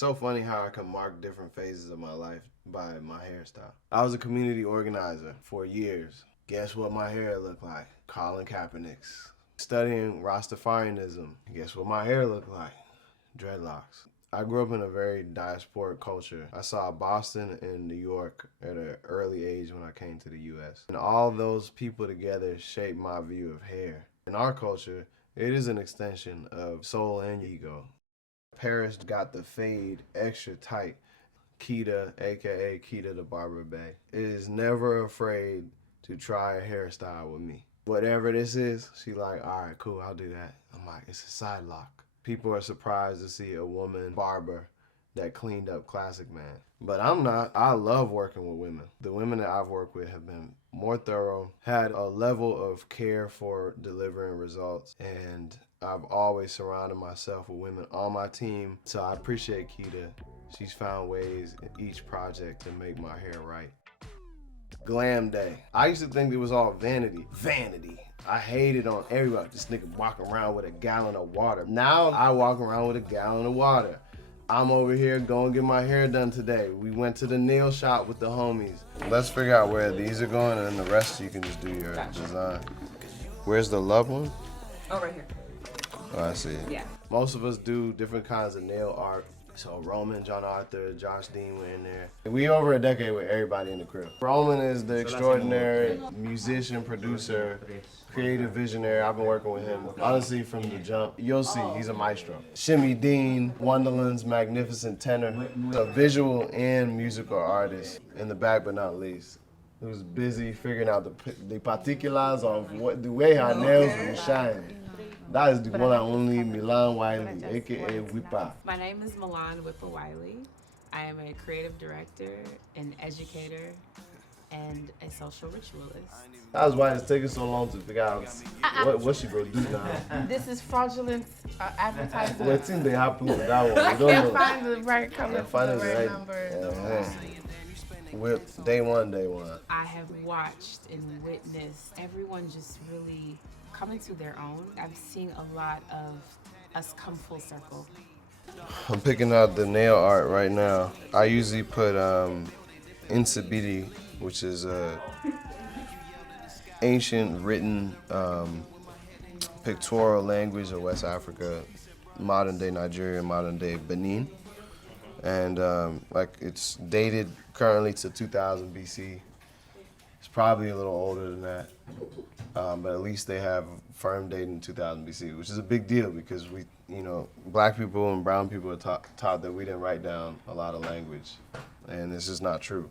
so funny how I can mark different phases of my life by my hairstyle. I was a community organizer for years. Guess what my hair looked like? Colin Kaepernick's. Studying Rastafarianism. Guess what my hair looked like? Dreadlocks. I grew up in a very diasporic culture. I saw Boston and New York at an early age when I came to the U.S. And all those people together shaped my view of hair. In our culture, it is an extension of soul and ego. Paris got the fade extra tight. Keita, aka Keita the Barber Bay, is never afraid to try a hairstyle with me. Whatever this is, she like, all right, cool, I'll do that. I'm like, it's a side lock. People are surprised to see a woman barber that cleaned up classic man. But I'm not. I love working with women. The women that I've worked with have been more thorough, had a level of care for delivering results, and I've always surrounded myself with women on my team. So I appreciate Keita. She's found ways in each project to make my hair right. Glam day. I used to think it was all vanity. Vanity. I hated on everybody. This nigga walking around with a gallon of water. Now I walk around with a gallon of water. I'm over here going to get my hair done today. We went to the nail shop with the homies. Let's figure out where these are going, and then the rest you can just do your design. Where's the love one? Oh, right here. Oh, I see. Yeah. Most of us do different kinds of nail art. So Roman, John Arthur, Josh Dean were in there. We over a decade with everybody in the crib. Roman is the extraordinary musician, producer, creative visionary. I've been working with him, honestly, from the jump. You'll see, he's a maestro. Shimmy Dean, Wonderland's magnificent tenor, a visual and musical artist. In the back but not least, who's busy figuring out the particulars of what the way her nails will shine. That is the one and only Milan Wiley, aka Whippa. My name is Milan Whippa Wiley. I am a creative director, an educator, and a social ritualist. That was why it's taking so long to figure out what she gonna do now. This is fraudulent advertising. What thing they happen with that one? I We don't can't know. find the right color for the right right number. With day one. I have watched and witnessed everyone just really come into their own. I'm seeing a lot of us come full circle. I'm picking out the nail art right now. I usually put Insibidi, which is a ancient written pictorial language of West Africa, modern day Nigeria, modern day Benin. And like it's dated currently to 2000 BC. It's probably a little older than that. But at least they have firm date in 2000 BC, which is a big deal because we, black people and brown people are taught that we didn't write down a lot of language. And this is not true.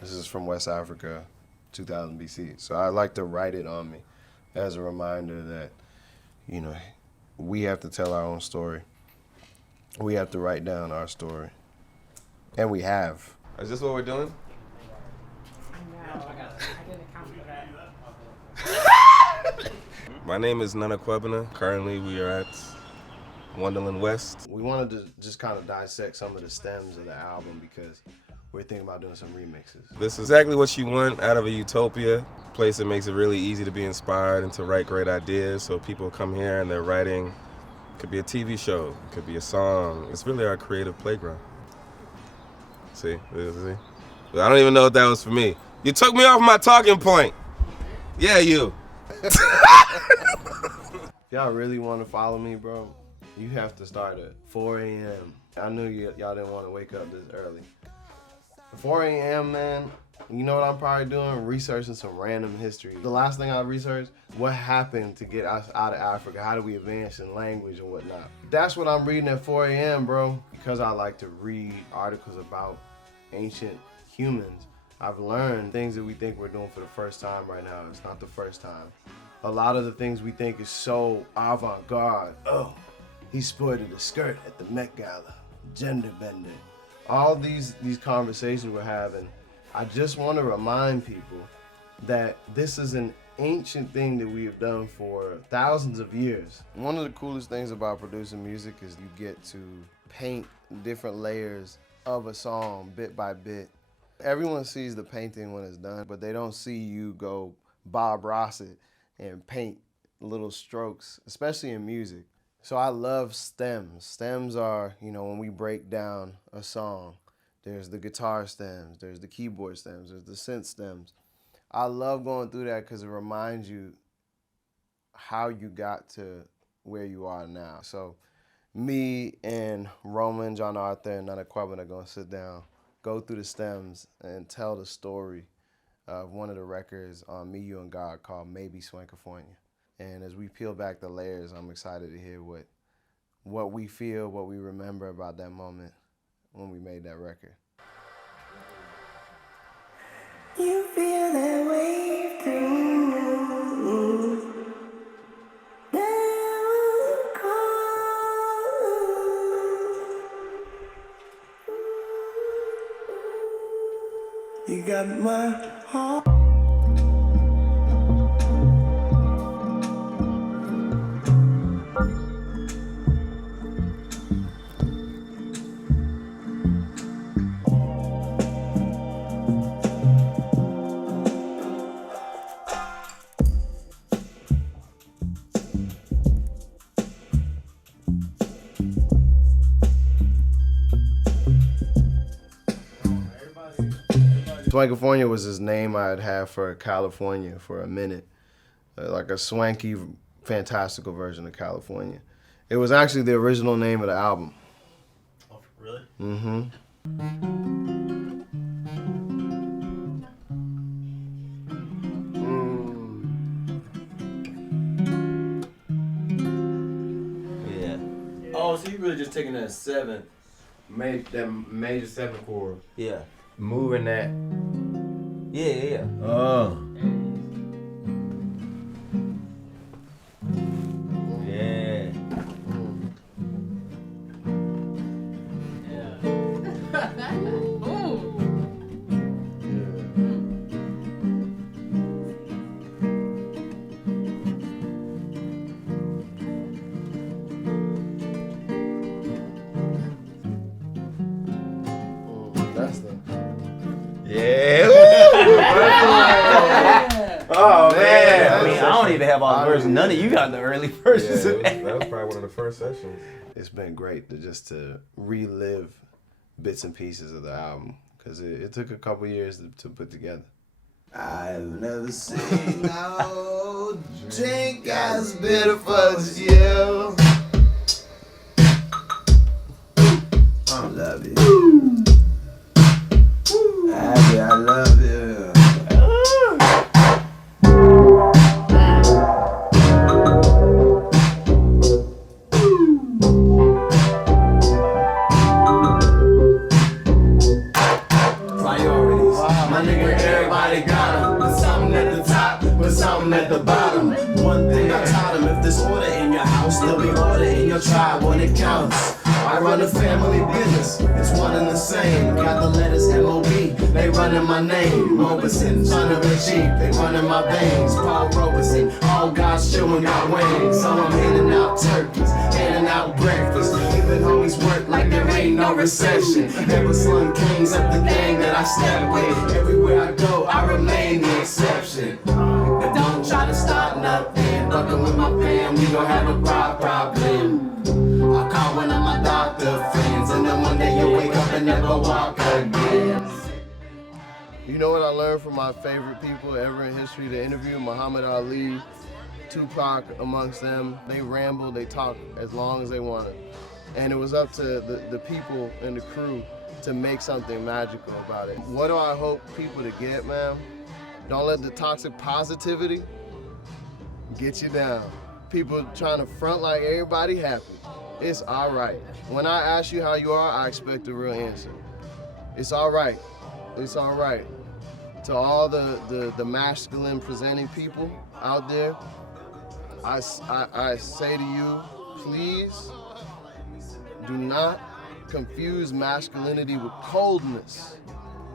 This is from West Africa, 2000 BC. So I like to write it on me as a reminder that, we have to tell our own story. We have to write down our story. And we have. Is this what we're doing? I didn't account for that. My name is Nana Kwebena. Currently, we are at Wonderland West. We wanted to just kind of dissect some of the stems of the album because we're thinking about doing some remixes. This is exactly what you want out of a utopia, a place that makes it really easy to be inspired and to write great ideas. So people come here and they're writing. It could be a TV show, it could be a song. It's really our creative playground. See? I don't even know if that was for me. You took me off my talking point. Yeah, you. If y'all really want to follow me, bro, you have to start at 4 a.m. I knew y'all didn't want to wake up this early. At 4 a.m., man, you know what I'm probably doing? Researching some random history. The last thing I researched, what happened to get us out of Africa? How do we advance in language and whatnot? That's what I'm reading at 4 a.m., bro. Because I like to read articles about ancient humans, I've learned things that we think we're doing for the first time right now. It's not the first time. A lot of the things we think is so avant-garde. Oh, he sported a skirt at the Met Gala. Gender bending. All these conversations we're having, I just want to remind people that this is an ancient thing that we have done for thousands of years. One of the coolest things about producing music is you get to paint different layers of a song bit by bit. Everyone sees the painting when it's done, but they don't see you go Bob Ross it and paint little strokes, especially in music. So I love stems. Stems are, when we break down a song, there's the guitar stems, there's the keyboard stems, there's the synth stems. I love going through that because it reminds you how you got to where you are now. So me and Roman, John Arthur, and Nana Kwabin are going to sit down, go through the stems, and tell the story of one of the records on Me, You, and God called Maybe Swankifornia. And as we peel back the layers, I'm excited to hear what we feel, what we remember about that moment when we made that record. You feel that wave through the cold. You got my heart. Swankifornia was his name I had had for California for a minute, like a swanky, fantastical version of California. It was actually the original name of the album. Oh, really? Mm-hmm. Yeah. Oh, so you really just taking that seventh, That major 7 chord, yeah, moving that. yeah. Oh. Yeah. That's the... Yeah. Oh man. I mean, I don't even have all the versions. None of you got the early versions. of That was probably one of the first sessions. It's been great to relive bits and pieces of the album because it took a couple years to put together. I've never seen no drink as beautiful as you. I love you. Abby, I love you. Priorities. My nigga, everybody got 'em. But something at the top, but something at the bottom. One thing I taught 'em, if there's order in your house, there'll be order in your tribe when it counts. I run a family business, it's one and the same. Got the letters M.O.B., they running my name. Robeson, son of a chief, they running my veins. Paul Robeson, all God's children got wings. So I'm handing out turkeys, handing out breakfast. Even homies work like there ain't no recession. Never slung kings up the gang that I step with. Everywhere I go, I remain the exception. But don't try to start nothing. Fucking with my fam, we gon' have a problem. I call one of my doctor friends, and then one day you wake up and never walk again. You know what I learned from my favorite people ever in history to interview? Muhammad Ali, Tupac amongst them. They rambled, they talked as long as they wanted. And it was up to the people and the crew to make something magical about it. What do I hope people to get, man? Don't let the toxic positivity get you down. People trying to front like everybody happy. It's all right. When I ask you how you are, I expect a real answer. It's all right. It's all right. To all the masculine presenting people out there, I say to you, please do not confuse masculinity with coldness,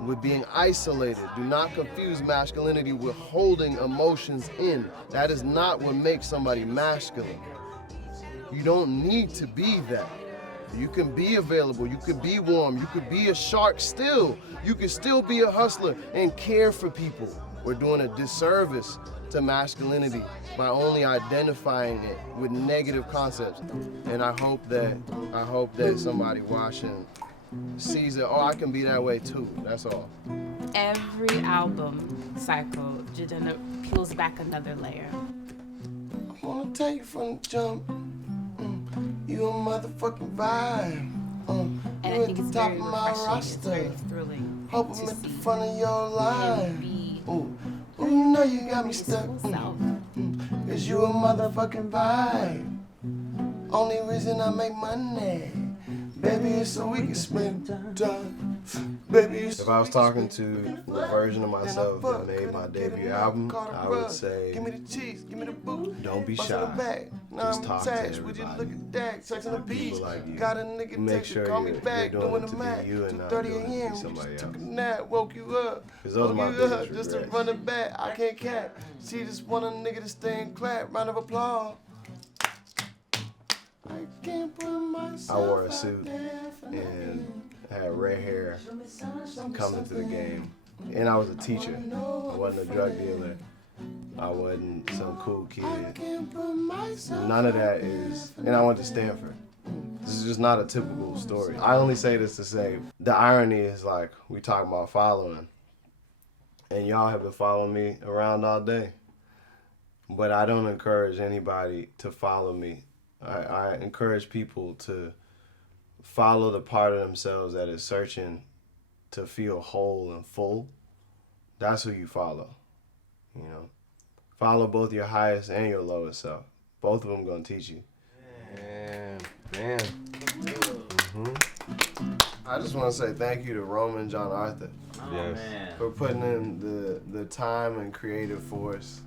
with being isolated. Do not confuse masculinity with holding emotions in. That is not what makes somebody masculine. You don't need to be that. You can be available, you could be warm, you could be a shark still. You can still be a hustler and care for people. We're doing a disservice to masculinity by only identifying it with negative concepts. And I hope that somebody watching sees that, oh, I can be that way too. That's all. Every album cycle, Jidenna peels back another layer. I wanna tell you from the jump, you a motherfucking vibe. And I think it's very refreshing, it's very thrilling Hope to I'm at the see front of your line. him be Ooh, you know you got me his stuck. full self. Cause you a motherfucking vibe. Only reason I make money, baby, is so we can spend time. Baby, if I was talking to the version of myself that made my debut album, I would say, Give me the cheese, give me the boot. don't be Bust in the shy. back. Now Just I'm talk to attached. Would you look everybody. at that? Sex on the beach. People like you. Got a nigga Make text sure call me you're back, doing doing it the to be math. you and not 2:30 doing it to be a.m. somebody Just took a else. nap, woke you up. 'Cause those are my Woke you up biggest just to regrets. run it back. I can't cap. She just want a nigga to stay and clap. Round of applause. I can't put myself I wore a out suit there for and had red hair coming to the game. And I was a teacher. I wasn't a drug dealer. I wasn't some cool kid. can't put myself None of that is, and I went to Stanford. This is just not a typical story. I only say this to say, the irony is like, we talk about following, and y'all have been following me around all day. But I don't encourage anybody to follow me. I encourage people to follow the part of themselves that is searching to feel whole and full. That's who you follow, you know. Follow both your highest and your lowest self. Both of them gonna teach you. Man. I just want to say thank you to Roman John Arthur Oh, man. for putting in the time and creative force.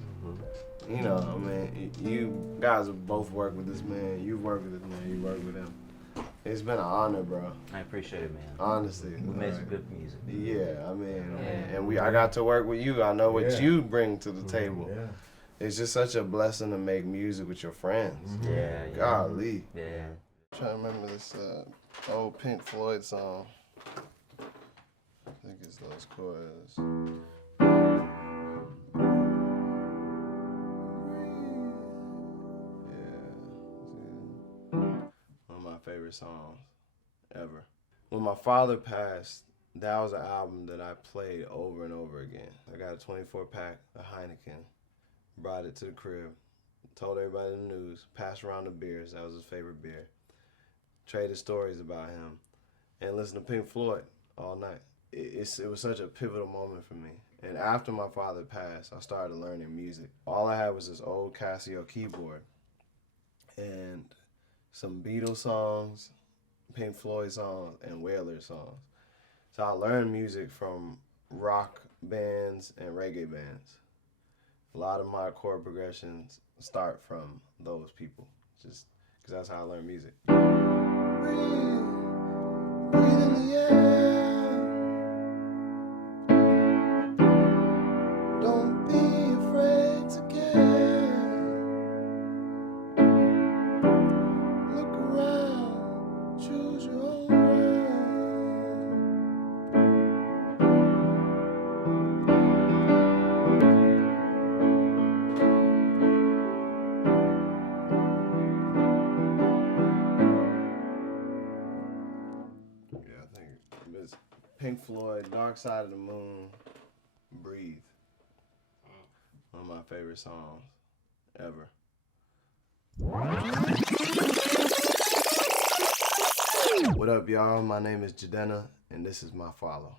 You know, I mean, you guys have both worked with this man. You've worked with this man. You worked with him. It's been an honor, bro. I appreciate it, man. Honestly. We made some good music. Yeah, I mean, and I got to work with you. I know what you bring to the table. Yeah. It's just such a blessing to make music with your friends. Yeah. Golly. Yeah. I'm trying to remember this old Pink Floyd song. I think it's those chords. One of my favorite songs ever. When my father passed, that was an album that I played over and over again. I got a 24-pack of Heineken, brought it to the crib, told everybody in the news, passed around the beers, that was his favorite beer, traded stories about him, and listened to Pink Floyd all night. It was such a pivotal moment for me. And after my father passed, I started learning music. All I had was this old Casio keyboard and some Beatles songs, Pink Floyd songs, and Wailer songs. So I learned music from rock bands and reggae bands. A lot of my chord progressions start from those people, just because that's how I learned music. Breathe in the air. Don't be afraid to care. Look around, choose your own ground. Yeah, I think it's Pink Floyd, Dark Side of the Moon, Breathe. One of my favorite songs ever. What up, y'all? My name is Jidenna, and this is my Follow.